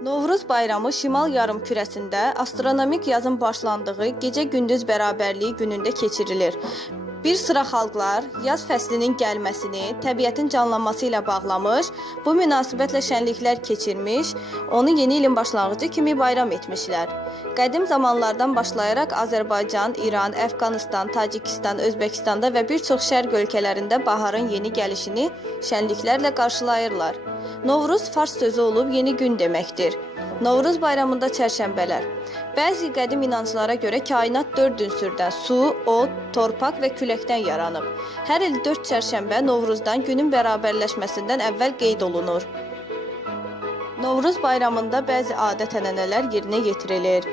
Novruz bayramı şimal yarımkürəsində astronomik yazın başlandığı gecə-gündüz bərabərliyi günündə keçirilir. Bir sıra xalqlar yaz fəslinin gəlməsini təbiətin canlanması ilə bağlamış, bu münasibətlə şənliklər keçirmiş, onu yeni ilin başlanğıcı kimi bayram etmişlər. Qədim zamanlardan başlayaraq Azərbaycan, İran, Əfqanistan, Tacikistan, Özbəkistanda və bir çox şərq ölkələrində baharın yeni gəlişini şənliklərlə qarşılayırlar. Novruz fars sözü olub yeni gün deməkdir. Novruz bayramında çərşənbələr. Bəzi qədim inanclara görə kainat 4 ünsürdən su, od, torpaq və küləkdən yaranıb. Hər il 4 çərşənbə Novruzdan günün bərabərləşməsindən əvvəl qeyd olunur. Novruz bayramında bəzi adət-ənənələr yerinə yetirilir.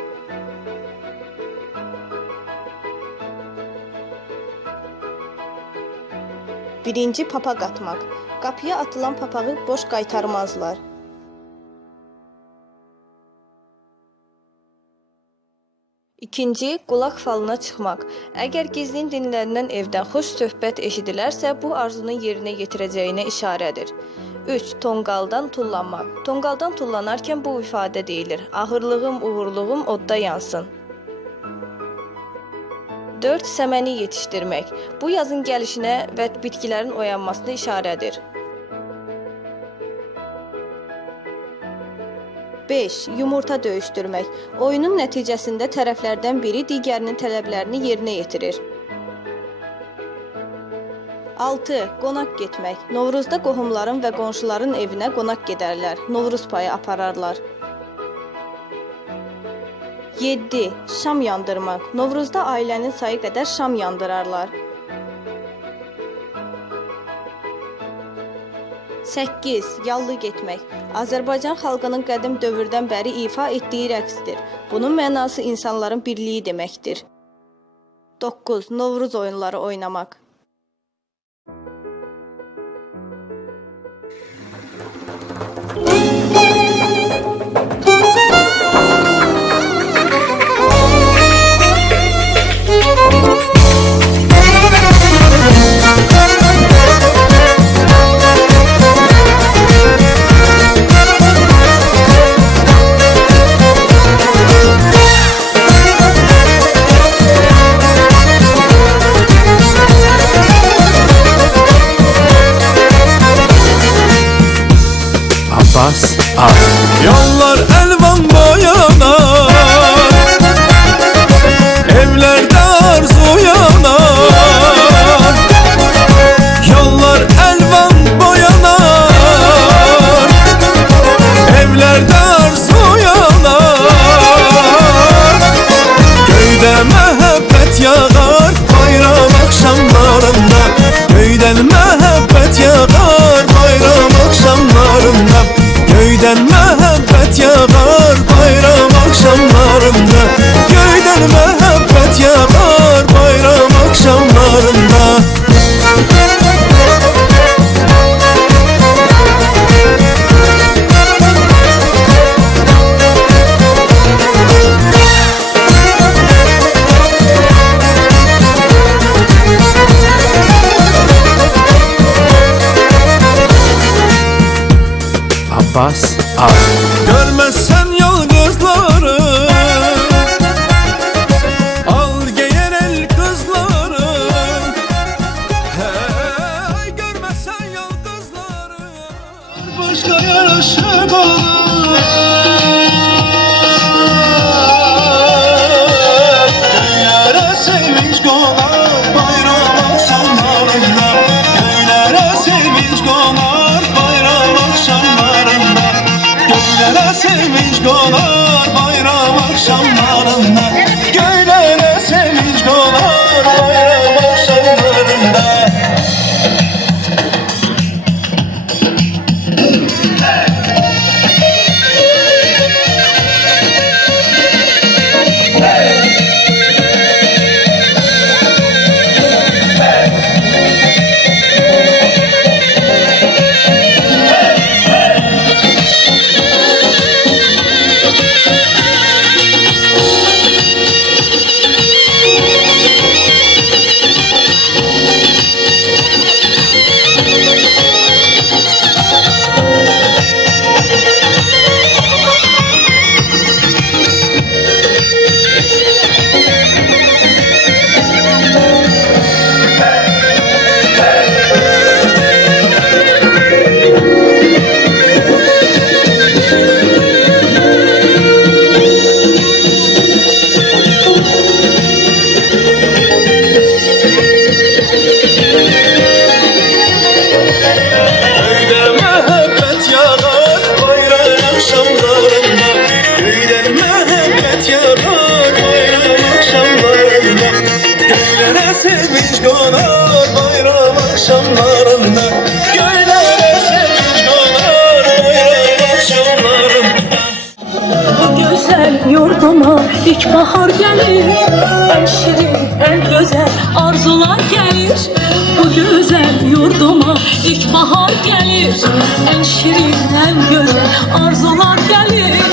Birinci, papaq atmaq. Qapıya atılan papağı boş qaytarmazlar. İkinci, qulaq falına çıxmaq. Əgər gizlin dinlənilən evdən xoş söhbət eşidilərsə, bu arzunun yerinə yetirəcəyinə işarədir. 3. Tonqaldan tullanmaq. Tonqaldan tullanarkən bu ifadə deyilir. Ağırlığım, uğurluğum odda yansın. 4. Səməni yetişdirmək. Bu yazın gəlişinə və bitkilərin oyanmasına işarədir. 5. Yumurta döyüşdürmək. Oyunun nəticəsində tərəflərdən biri digərinin tələblərini yerinə yetirir. 6. Qonaq getmək. Novruzda qohumların və qonşuların evinə qonaq gedərlər. Novruz payı apararlar. 7. Şam yandırmaq. Novruzda ailənin sayı qədər şam yandırarlar. 8. Yallı getmək. Azərbaycan xalqının qədim dövrdən bəri ifa etdiyi rəqsdir. Bunun mənası insanların birliyi deməkdir. 9. Novruz oyunları oynamaq. Abbas As. Yollar elvan boyanar, evlerde arzu yanar. Yollar elvan boyanar, evlerde arzu yanar. Köyde mehabbet yağar bayram akşamlarında. Köyden mehabbet yağar bayram akşamlarında. Köyden mehabbet yağar bayram akşamlarında. Köyden mehabbet yağar bayram akşamlarında. Abbas As. Görmezsen yalnızları, al geyer el kızları. Hey, görmezsen yalnızları, başka yaraşık olur. Köylere sevinç konar bayram akşamlarında. Köylere sevinç konar bayram akşamlarında. sevinç konar bayram akşamlarında. Göylere sevinç konar bayram akşamlarında. Bu güzel yurduma ilkbahar gelir, en şirin, en güzel arzular gelir. Bu güzel yurduma ilkbahar gelir, en şirin, en güzel arzular gelir.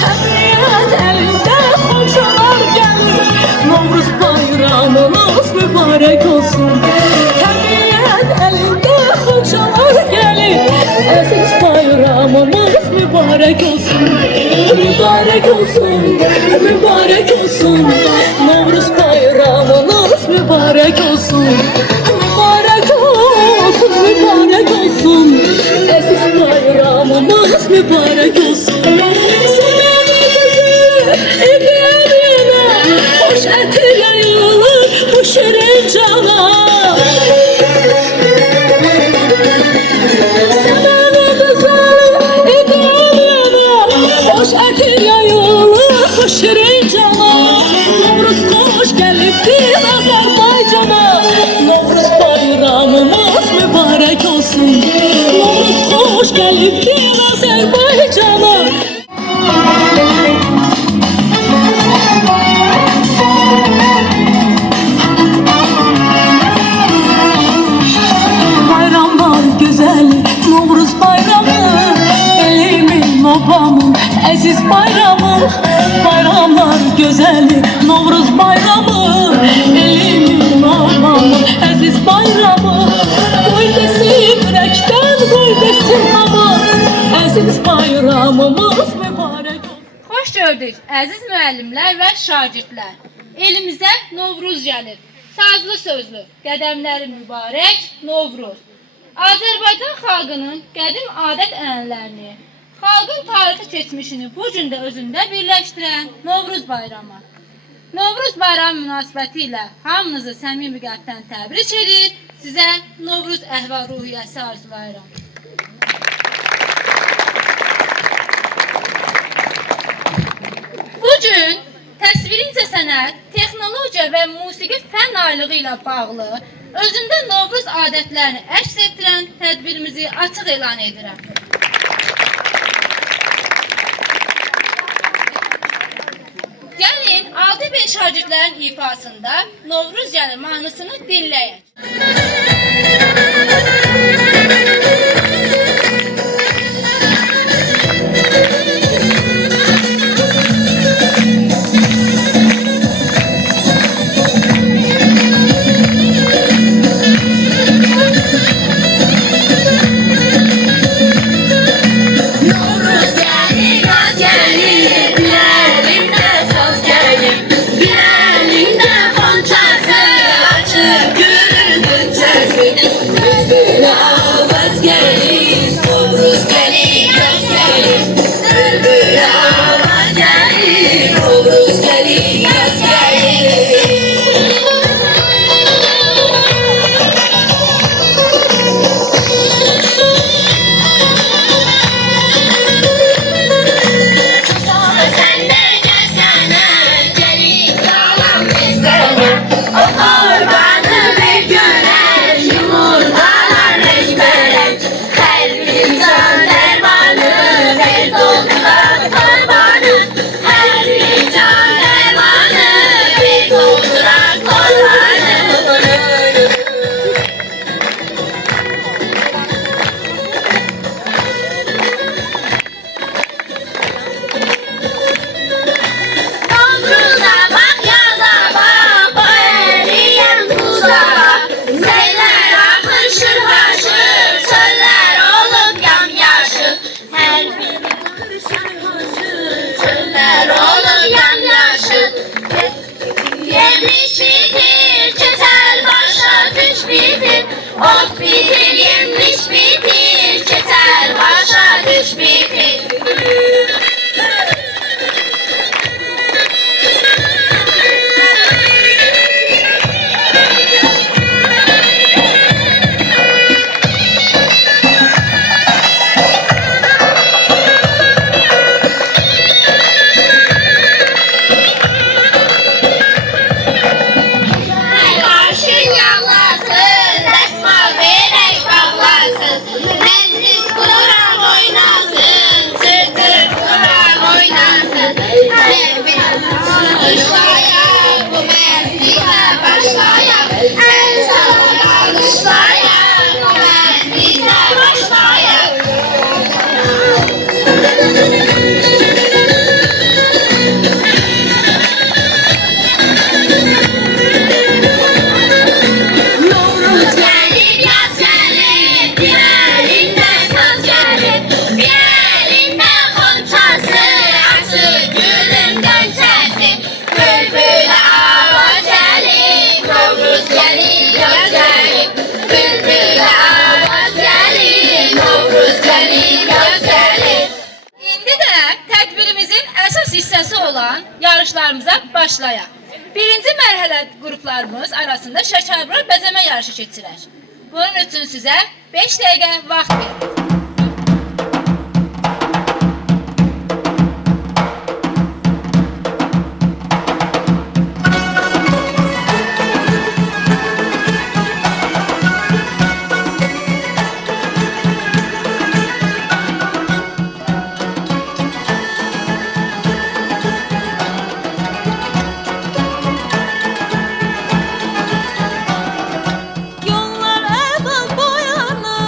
Tabiat elinde komşular gelir, Novruz bayramınız mübarek olsun. Tabiat elinde komşular gelir, aziz bayramımız mübarek olsun. Mübarek olsun, mübarek olsun. Novruz bayramınız mübarek olsun. Mübarek olsun, mübarek olsun. Aziz bayramımız mübarek olsun. Selamınızı edemeyene, hoş eti yayılır bu şirin cana. Hoş eti yayılır bu şirin cana. Novruz hoş geliptir Azerbaycan'a. Novruz bayramımız mübarek olsun. Novruz hoş geliptir Azerbaycan'a. Bayramlar güzeli Novruz bayramı, elimin obamın aziz bayramı. Bayramlar güzeli Novruz bayramı, elimin obamın aziz bayramı. Koy desin yürekten, koy desin ama, aziz bayramımız mübarek olsun. Xoş gördük, əziz müəllimlər və şagirdlər. Elimizə Novruz gəlir. Sazlı sözlü, qədəmləri mübarək Novruz. Azərbaycan xalqının qədim adət-ənənələrini, xalqın tarixi keçmişini bu gün də özündə birləşdirən Novruz bayramı. Novruz bayramı münasibəti ilə hamınızı səmimi qəlbdən təbrik edir, sizə Novruz əhval-ruhiyyəsi arzulayıram. Bugün təsviri incəsənət, texnologiya və musiqi fən aylığı ilə bağlı özündə Novruz adətlərini əks etdirən tədbirimizi açıq elan edirəm. Gəlin, 6 bin şagirdlərin ifasında Novruz gəlir mahnısını dinləyək. yarışlarımıza başlayaq. Birinci mərhələ qruplarımız arasında şəkərbura bəzəmə yarışı keçirək. Bunun üçün sizə 5 dəqiqə vaxt verin. Yollar evvel boyana,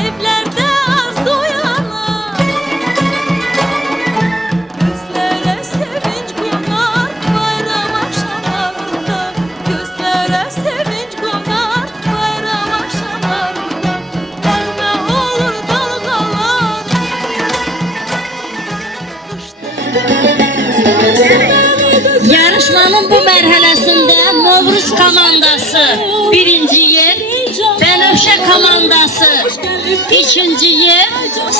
evlerde arzu yana, gözlere sevinç konar bayram akşamlarında, gözlere sevinç konar bayram akşamlarında, derme olur dalgalar. Yarışmanın bu mərhələsində Novruz komandası birinci yer, Bənövşə komandası ikinci yer,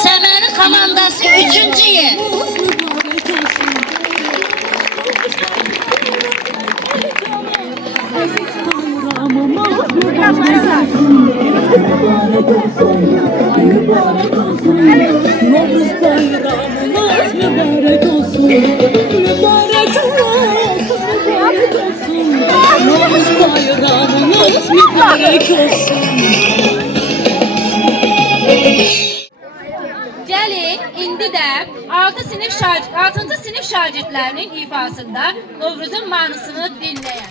Səməni komandası üçüncü yer. Novruz bayramınız mübarek olsun. Mübarek olsun, mübarek olsun. Novruz bayramınız mübarek olsun. Gəlin, indi də 6-cı sinif şagirdlərinin ifasında Novruzun mahnısını dinləyək.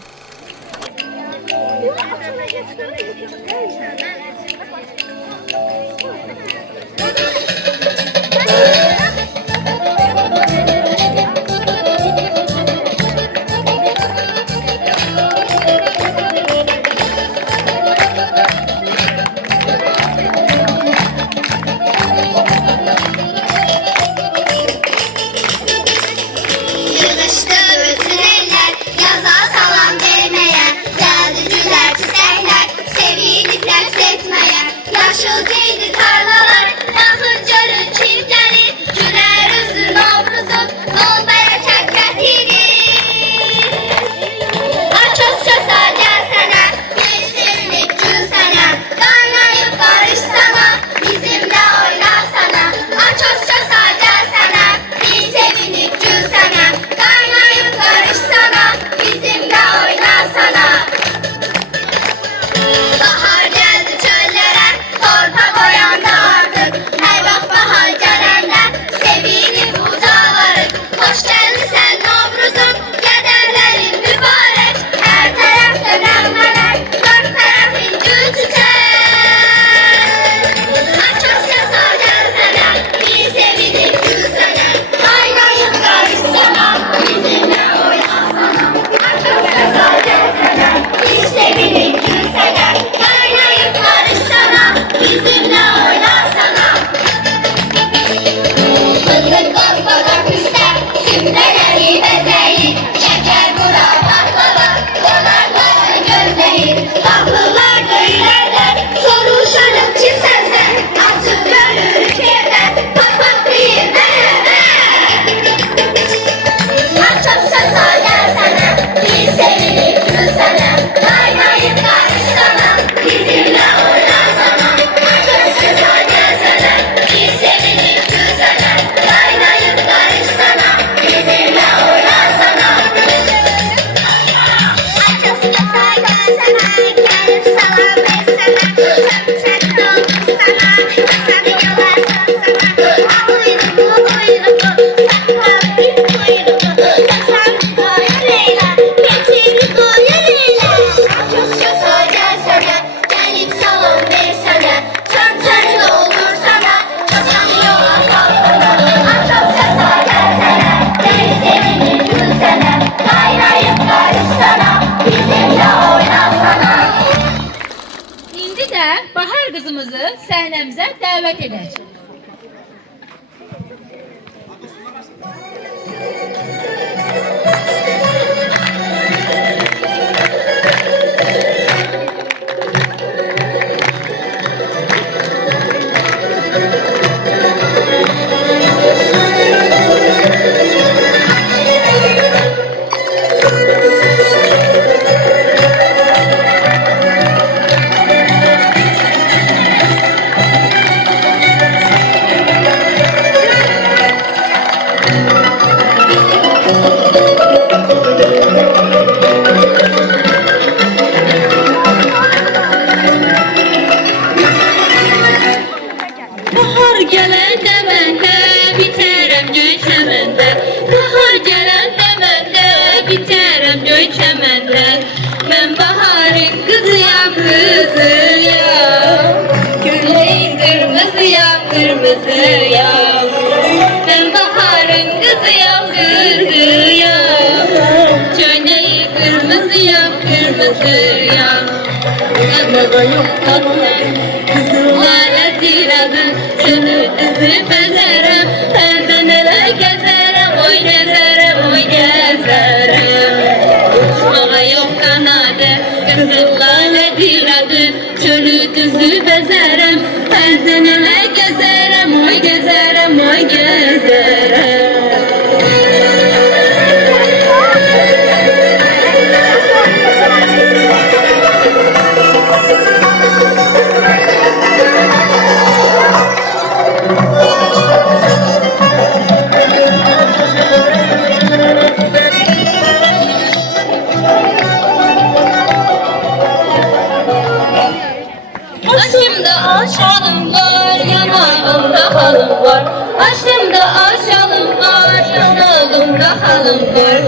Yığışdı bütün eller, yaza salam vermeye. Geldi güller çiçekler, sevinip ders etmeye. Yaşıl giydi tarlalar, bakıncarın çiftleri. Güler üzlü Novruz'un, olmaya çekmetidir. Açosça gelsene, gençlerini gülsene. Kaynayıp karışsana, bizimle oynasana. Açosça gelsene, bir sevinip gülsene. Kaynayıp karışsana, bizimle oynasana. Bahar geldi çöllere, torpa koyan da artık. Her bak bahar gelende, sevinip ucalarık. Hoş geldin sen Novruz'um, kederlerin mübarek. Her tarafta nemmeler, dört tarafın gül çiçek. Açosya sağ gelsene, bir sevinip gülsene. Kaynayıp karışsana, bizimle oynasana. Açosya sağ gelsene, bir sevinip gülsene. Kaynayıp karışsana, bizimle oynasana. Fındık bozbada küste, süfreleri bezeyi. Şeker bura baklava, donar tatlı gözleyi. Tatlılar böyleler, soruşalım kimsen sen. Açıp görürük evden, bak bak değil merhaba. Açosya sağ gelsene, bir sevinip gülsene. Kaynayıp karışsana, bizimle oynasana. Açosya sağ gelsene, bir sevinip gülsene. Kaynayıp karışsana, bizimle oynasana. Açosya sağ gelsene, gelip salam versene. Çöp dolmuş sana, kasanı yalarsın sana. Uyruğu, sakal bir kuyruğu. Kasanı koyu Leyla, geçiri koyu Leyla. Açosya sağ gelsene, gelip salam versene. Çöp dolmuş sana, kasanı yola salsana. Açosya sağ gelsene, gelip sevinip gülsene. Kaynayıp karışsana, bizimle oynasana. İndi də Bahar qızımızı səhnəmizə dəvət edək. uçmağa yok kanadı. Kızıl laledir adım, çölü düzü bezerem. Elden ele gezerem, oy gezerem, oy gezerem. Uçmağa yok kanadı, kızıl laledir adım, çölü düzü bezerem. Elden ele gezerem, oy gezerem, oy gezerem. Başımda aşalım var, yanağımda halım var. Başımda aşalım var, yanağımda halım var.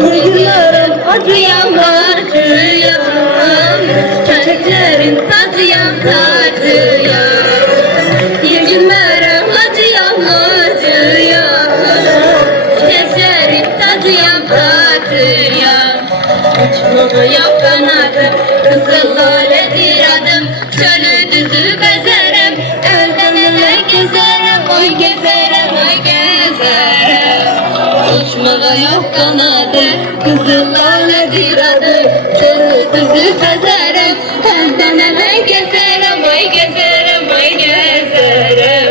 Duygularım acıyan acıyan, çiçeklerin tacıyan tacıyan. Yeginlerim acıyan acıyan, çiçeklerin tacıyan tacıyan. Uçmağa yok kanadım, kızıl laledir adım, çölü düzü bezerem. Elden ele gezerem, oy gezerem, oy gezerem. Uçmağa yok kanadı, kızıl laledir adım, çölü düzü bezerem. Elden ele gezerem, oy gezerem, oy gezerem.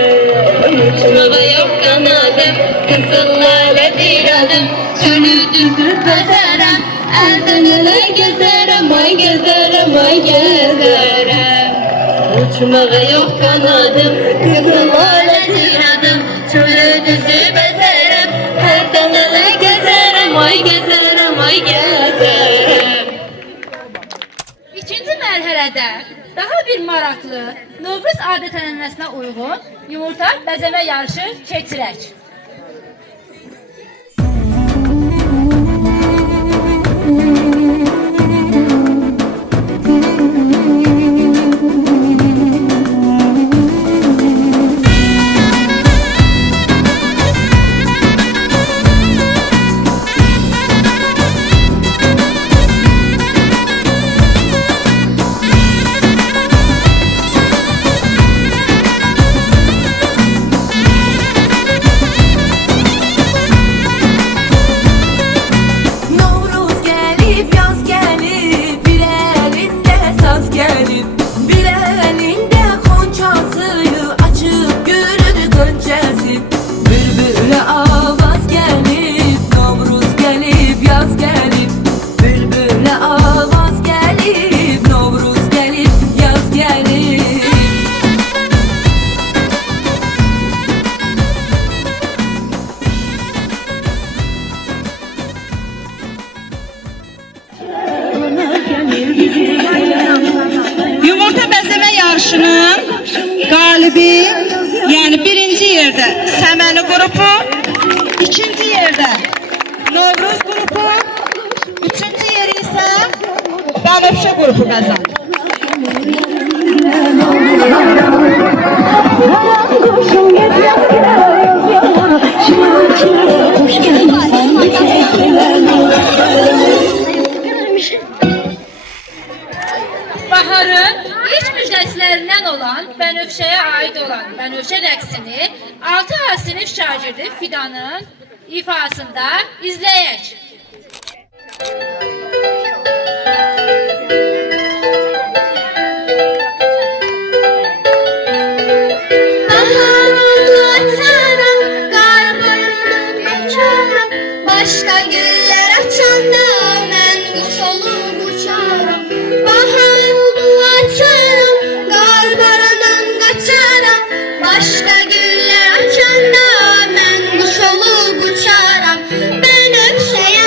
Uçmağa yok kanadım, kızıl laledir adım, çölü düzü bezerem. Elden ele gezerem, oy gezerem, oy gezerem. Uçmağa yok kanadım, kızıl laledir adım, çölü düzü bezerem. Elden ele gezerem, oy gezerem, oy gezerem. İkinci mərhələdə daha bir maraqlı Novruz adət-ənənəsinə uyğun yumurta bəzəmə yarışı keçirək. Novruz gelip yaz gelip bir elinde saz gelip bir elinde konçasıyı açıp yürüdü göncesi. Bülbüle avaz gelip Novruz gelip yaz gelip bülbüle avaz gelip Novruz gelip yaz gelip. Yumurta bəzəmə yarışının qalibi, yəni birinci yerdə Səməni qrupu, ikinci yerdə Novruz qrupu, üçüncü yeri isə Bənövşə qrupu qazandı. Baharın ilk müjdəçilərindən olan Bənövşəyə aid olan Bənövşə rəqsini 6A sinif şagirdi Fidanın ifasında izləyək. Bahar oldu açaram, kar boyundan geçerim. Başka güller açanda ben kuş olup uçarım. Bahar oldu açaram, kar boyundan kaçarım. Başka güller açanda ben kuş olup uçarım. Ben öpseye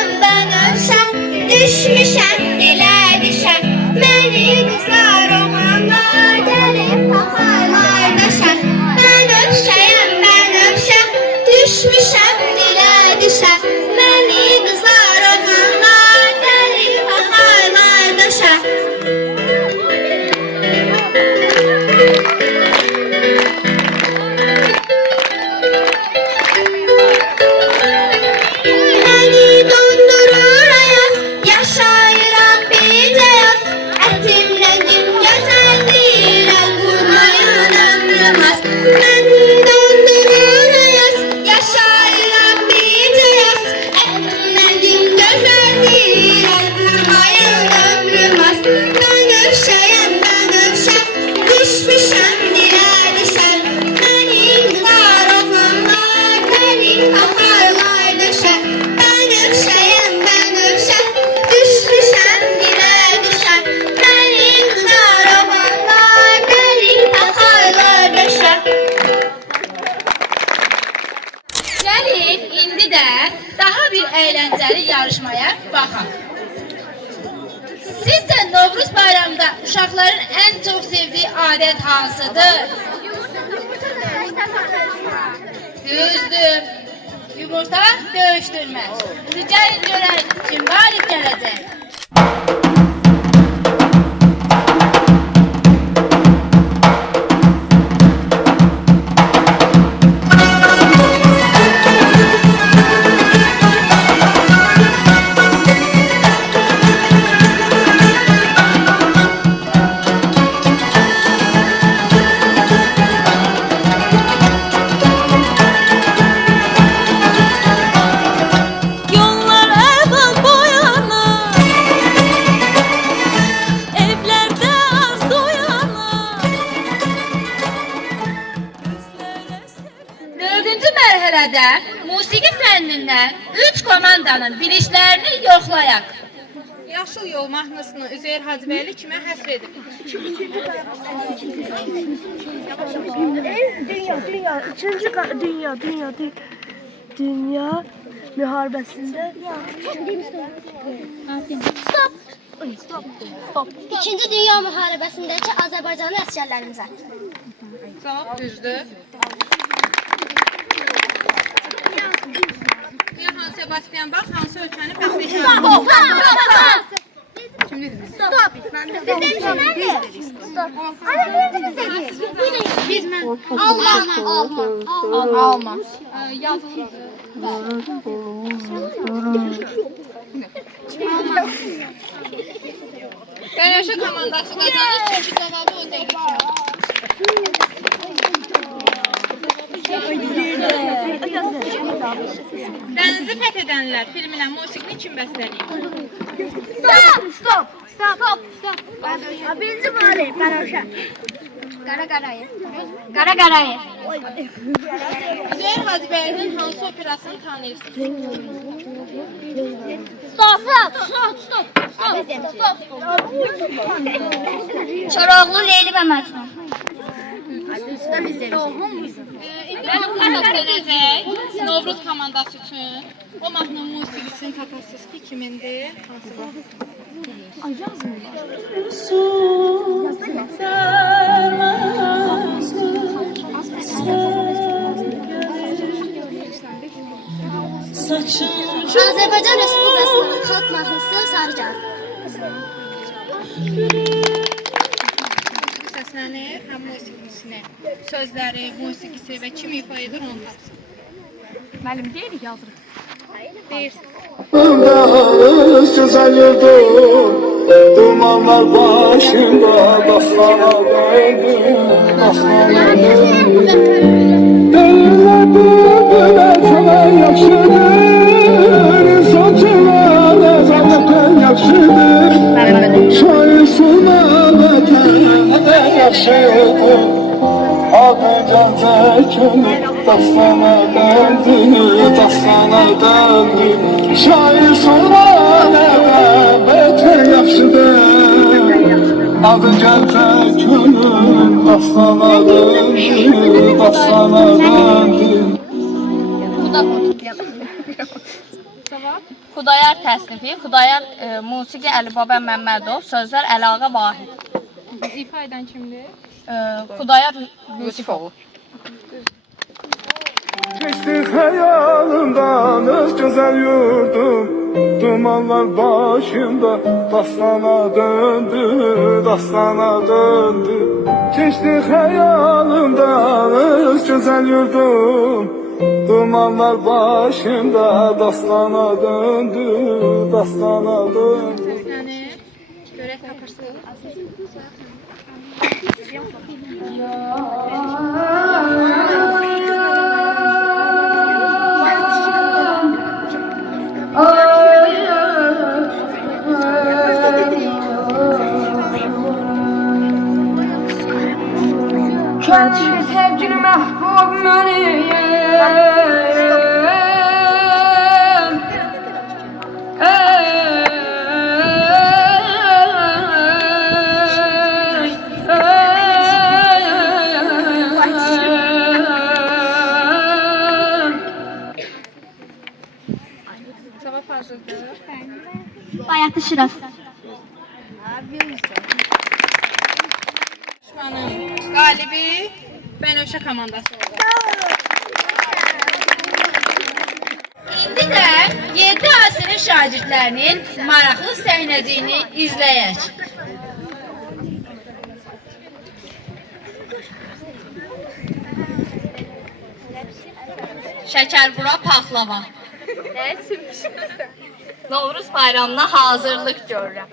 baxaq. Sizcə Novruz bayramında uşaqların ən çox sevdiyi adət hansıdır? Düzdür. Yumurta döyüşdürməz. Gəlin görək kim qalib gələcək. Yollar evvel boyanar, evlerde arzu yanar. 4-cü mərhələdə musiqi fənnindən 3 komandanın bilişlərini yoxlayaq. Yaşıl yol mahnısını Üzeyir Hacıbəyli kimə həsr edib? Dünya müharibəsində İkinci Dünya Müharibəsindəki Azərbaycanlı əsgərlərimizə. Cavab düzdür. Yoxan Sebastian Bach hansı ölkənin bəstəkarıdır? Alman. Bənövşə komandası qazanır, çünki cavabı o deyil. Dənizi fəth edənlər filminə musiqini kim bəstələyib? Stop. Birinci müəllim, Bənövşə. Qara Qarayev. Üzeyir Hacıbəylinin hansı operasını tanıyırsınız? Stop. Çoroğlu Leyli və Məcnun. İndi hamı səslənəcək Novruz komandası üçün. O mahnının musiqisini tapasınız ki, kimindir? Azərbaycan Respublikasının xalq mahnısı Sarıcan. Səslənir, həm musiqisini, sözləri, musiqisi və kim ifa edir onu tapsın. Müəllim deyirik, yazırıq. Deyirsiniz. Öz güzel yurdum, dumanlar başında, dastana döndüm, dastana döndüm. Derler bülbüle sana yakşıdır, saçılar ezanlıktan yakşıdır. Şair suna vətənə yakşıdır, adı gəcəkini dastana döndü, dastana döndü. Şair suna vətən yaxşıdır, adı gəcəkinin dastana döndü, dastana döndü. Xudayar təsnifi, Xudayar musiqi Əli Baba Məmmədov, sözlər Əlağa Vahid. İfa edən kimdir? Xudayar Yusifoğlu. Geçti hayalımdan öz güzel yurdum, dumanlar başımda, dastana döndü, dastana döndü. Geçti hayalımdan öz güzel yurdum, dumanlar başımda, dastana döndü, dastana döndü. Səslənir, görək tapırsınız. Kendi sevgili məhbub mənim. Cavab hazırdır. Bayatışırıq. Yarışmanın qalibi Bənövşə komandası oldu. İndi də 7 əsrin şagirdlərinin maraqlı səhnəciyini izləyək. Şəkərbura paxlava. Novruz bayramına hazırlıq görürəm.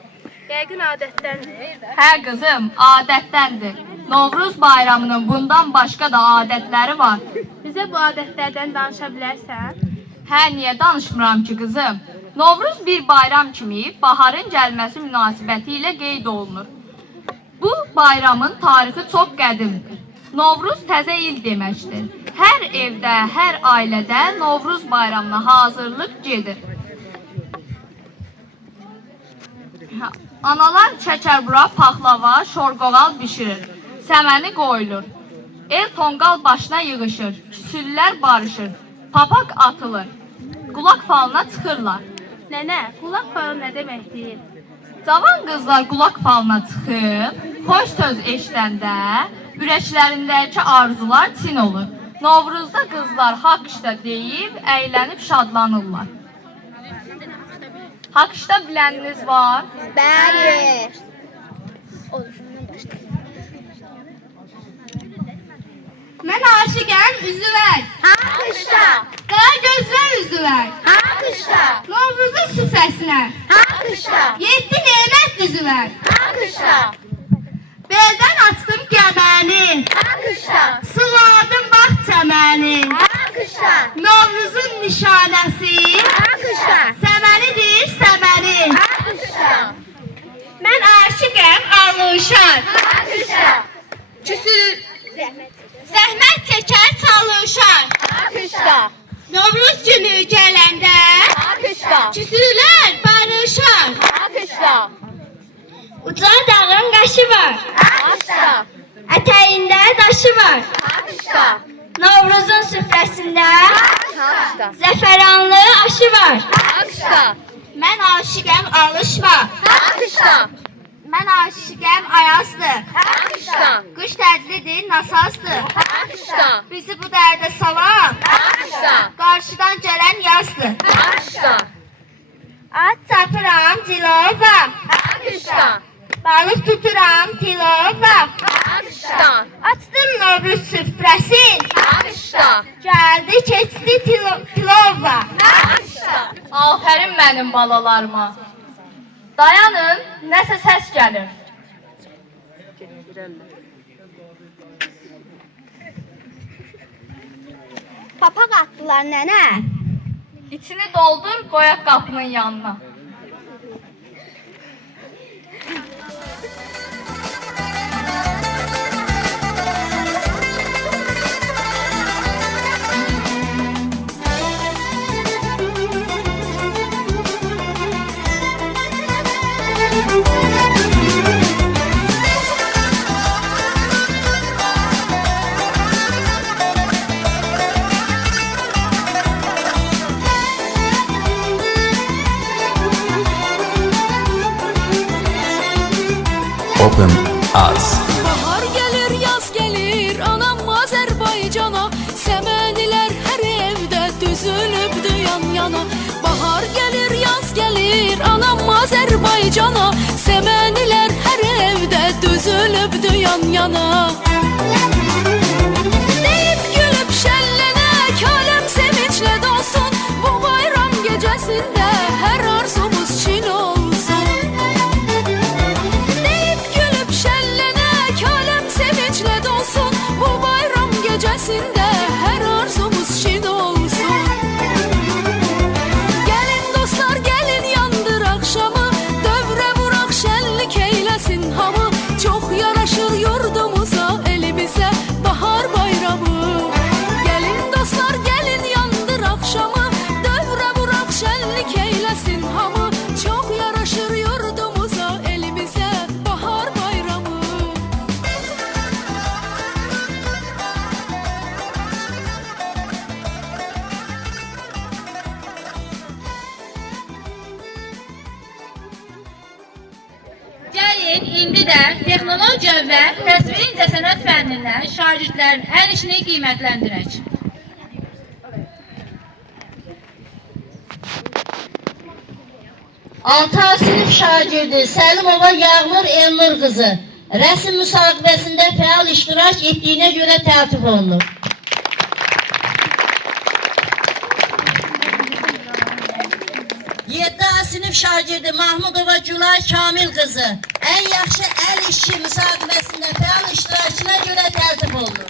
Yəqin adətdəndir. Hə qızım, adətdəndir. Novruz bayramının bundan başqa da adətləri var. Bizə bu adətlərdən danışa bilərsən? Hə, niyə danışmıram ki qızım? Novruz bir bayram kimi baharın gəlməsi münasibəti ilə qeyd olunur. Bu bayramın tarixi çox qədimdir. Novruz təzə il deməkdir. Hər evdə, hər ailədə Novruz bayramına hazırlıq gedir. Analar şəkərbura, paxlava, şorqoğal bişirir. Səməni qoyulur. El tonqal başına yığışır. Küsüllər barışır. Papaq atılır. Qulaq falına çıxırlar. Nənə, qulaq falı nə deməkdir? Cavan qızlar qulaq falına çıxıb, xoş söz eşidəndə ürəklərindəki arzular çin olur. Novruzda qızlar haqq işdə deyib, əylənib şadlanırlar. Haqq işdə biləniniz var? Bəli. Mən aşiqəm, üzü ver. Alqışla. Qara gözlər üzü ver. Alqışla. Novruzun süfrəsinə. Alqışla. 7 nemət üzü ver. Alqışla. Beldən açdım gəməni. Alqışla. Sığadım bax çəməni. Alqışla. Novruzun nişanəsi. Alqışla. Səmənidir, səməni. Alqışla. Mən aşiqəm, alışar. Alqışla. Küsür. Zəhmət çəkər, çalışar. Alqışla. Novruz günü gələndə Alqışla. küsürlər barışar. Alqışla. Uca dağın qaşı var. Alqışla. Ətəyində daşı var. Alqışla. Novruzun süfrəsində Alqışla. zəfəranlı aşı var. Alqışla. Mən aşiqəm, alışma. Alqışla. Mən aşiqəm, ayazdır. Alqışla. Qış təclidir, nasazdır. Alqışla. Bizi bu dərdə salan Alqışla. qarşıdan gələn yazdır. Alqışla. At çapıram, cilova. Alqışla. Balıq tuturam, tilova. Alqışla. Açdım Novruz süfrəsin. Alqışla. Gəldi, keçdi tilova. Alqışla. Afərin mənim balalarıma. Dayanın, nəsə səs gəlir. Papaq atdılar nənə. İçini doldur, qoyaq qapının yanına. Open Arts. Bahar gəlir, yaz gəlir, anam Azərbaycana. Səmənilər hər evdə düzülübdü yan-yana. Bahar gəlir, yaz gəlir, anam Azərbaycana. Səmənilər hər evdə düzülübdü yan-yana. Deyib gülüb şəllənək, aləm sevinclə dolsun. Bu bayram gecəsində hər arzumuz çin olsun. Deyib gülüb şəllənək, aləm sevinclə dolsun. Bu bayram gecəsində hər arzumuz çin olsun. Gəlin dostlar, gəlin yandır axşamı. Dövrə vuraq, şənlik eyləsin hamı. Çox yaraşır yurdumuza, elimizə bahar bayramı. Gəlin dostlar, gəlin yandır axşamı. Dövrə vuraq, şənlik eyləsin Lakin indi də texnologiya və təsviri incəsənət fənnindən şagirdlərin əl işini qiymətləndirək. 6 sınıf şagirdi Səlimova Yağmur Elnur qızı rəsm müsabaqəsində fəal iştirak etdiyinə görə təltif olunur. 7 sınıf şagirdi Mahmudova Gülay Kamil qızı ən yaxşı əl işi müsabaqəsində fəal iştirakına görə təltif olunur.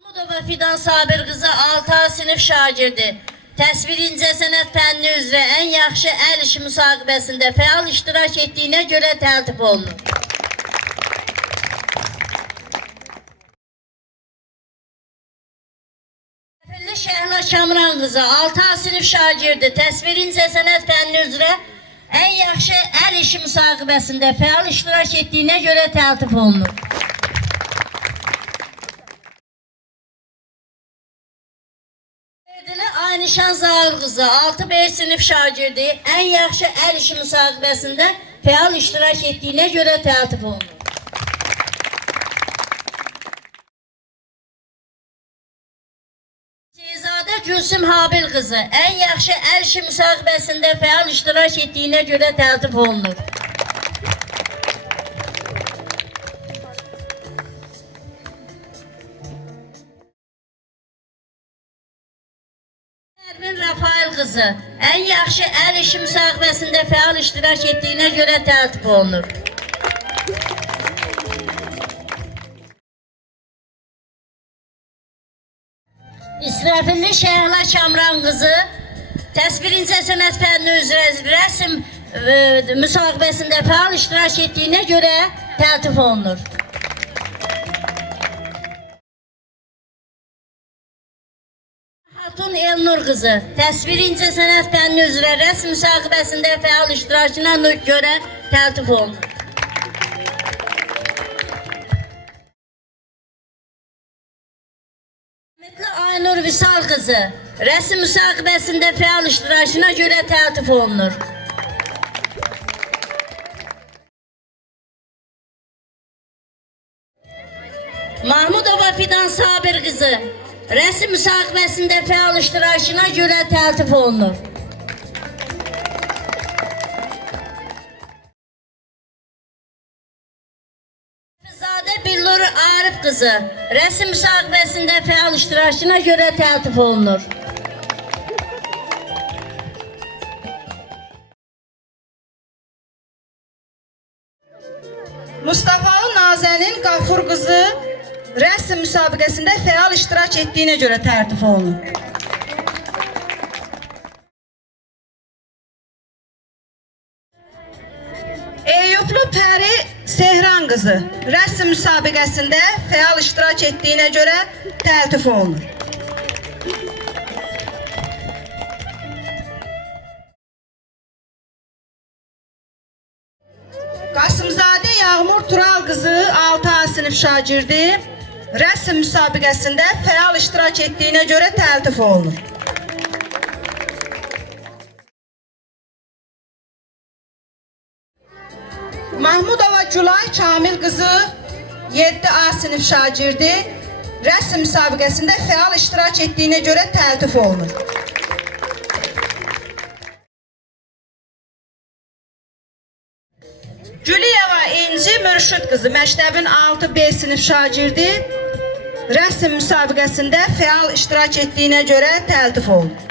Mahmudova Fidan Sabir qızı 6 sınıf şagirdi təsvir incəsənət fənni üzrə ən yaxşı əl işi müsabaqəsində fəal iştirak etdiyinə görə təltif olunur. Şəhla Kamran qızı 6 sınıf şagirdi təsvir incəsənət fənni üzrə ən yaxşı əl işi müsabaqəsində fəal iştirak etdiyinə görə təltif olunur. Aynişan Zahir qızı 6 sınıf şagirdi ən yaxşı əl işi müsabaqəsində fəal iştirak etdiyinə görə təltif olunur. Gülsüm Habil qızı ən yaxşı əl işi müsabaqəsində fəal iştirak etdiyinə görə təltif olunur. Ervin Rafael qızı ən yaxşı əl işi müsabaqəsində fəal iştirak etdiyinə görə təltif olunur. İsrafilli Şəhla Kamran qızı təsvir incəsənət fənni üzrə rəsm müsabaqəsində fəal iştirak etdiyinə görə təltif olunur. Hatun Elnur qızı təsvir incəsənət fənni üzrə rəsm müsabaqəsində fəal iştirakına görə təltif olunur. Aynur Visal qızı rəsm müsabaqəsində fəal iştirakına görə təltif olunur. Mahmudova Fidan Sabir qızı rəsm müsabaqəsində fəal iştirakına görə təltif olunur. Billur Arif qızı rəsm müsabaqəsində fəal iştirakına görə təltif olunur. Mustafalı Nazənin Qafur qızı rəsm müsabaqəsində fəal iştirak etdiyinə görə təltif olunur. Eyüplü Pəri Sehran qızı rəsm müsabaqəsində fəal iştirak etdiyinə görə təltif olunur. Qasımzadə Yağmur Tural qızı 6 sınıf şagirdi rəsm müsabaqəsində fəal iştirak etdiyinə görə təltif olunur. Mahmudova Gülay Kamil qızı 7 sınıf şagirdi rəsm müsabaqəsində fəal iştirak etdiyinə görə təltif olunur. Güliyeva İnci Mürşid qızı məktəbin 6 sınıf şagirdi rəsm müsabaqəsində fəal iştirak etdiyinə görə təltif olunur.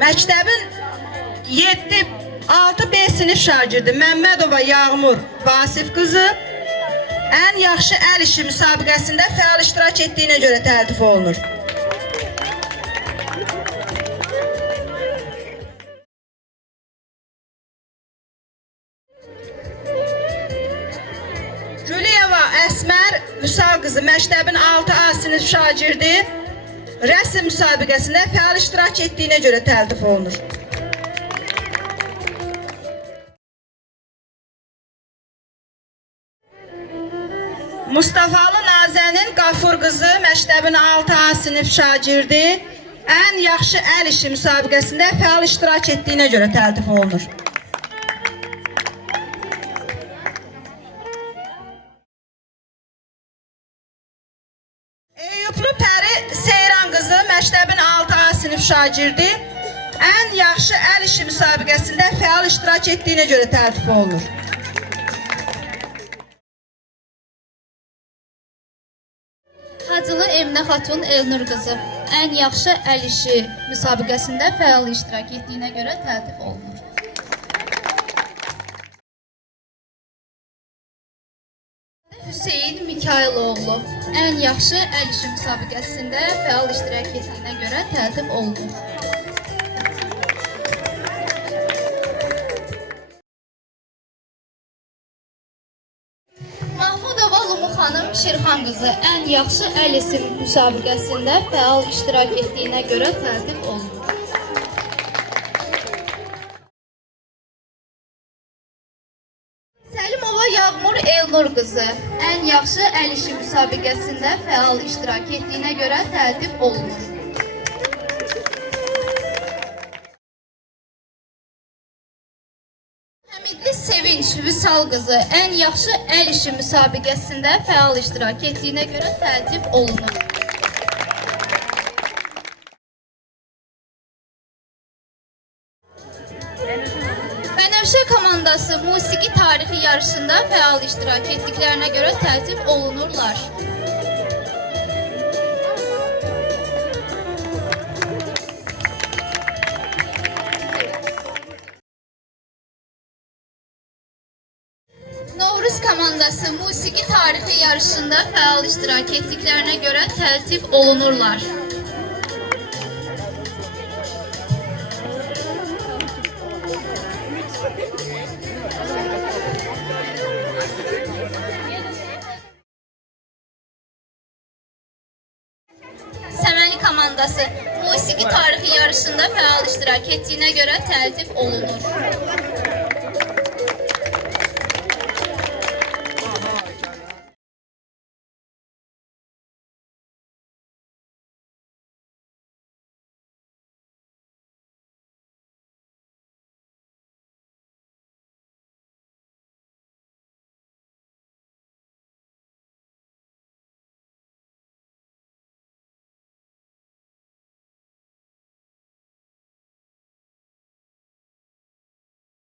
Məktəbin 6 sınıf şagirdi Məmmədova Yağmur Vasif qızı ən yaxşı əl işi müsabaqəsində fəal iştirak etdiyinə görə təltif olunur. Güliyeva Əsmər Vüsal qızı məktəbin 6 sınıf şagirdi rəsm müsabaqəsində fəal iştirak etdiyinə görə təltif olunur. Mustafalı Nazənin Qafur qızı məktəbin 6A sinif şagirdi. Ən yaxşı əl işi müsabiqəsində fəal iştirak etdiyinə görə təltif olunur. Eyüplü Pəri Seyran qızı məktəbin 6A sinif şagirdi. Ən yaxşı əl işi müsabiqəsində fəal iştirak etdiyinə görə təltif olunur. Hacılı Eminə Xatun Elnur qızı ən yaxşı əl işi müsabiqəsində fəal iştirak etdiyinə görə təltif olunur. Hüseyin Mikayıloğlu ən yaxşı əl işi müsabiqəsində fəal iştirak etdiyinə görə təltif olunur. Mahmudova Lumu xanım Şirxan qızı ən yaxşı əl işi müsabiqəsində fəal iştirak etdiyinə görə təltif olunur. Səlimova Yağmur Elnur qızı ən yaxşı əl işi müsabiqəsində fəal iştirak etdiyinə görə təltif olunur. Həmidli Sevinç Vüsal qızı ən yaxşı əl işi müsabiqəsində fəal iştirak etdiyinə görə təltif olunur. Bənövşə komandası musiqi tarixi yarışında fəal iştirak etdiklərinə görə təltif olunurlar. Novruz komandası musiqi tarixi yarışında fəal iştirak etdiklərinə görə təltif olunurlar. Səməni komandası musiqi tarixi yarışında fəal iştirak etdiyinə görə təltif olunur.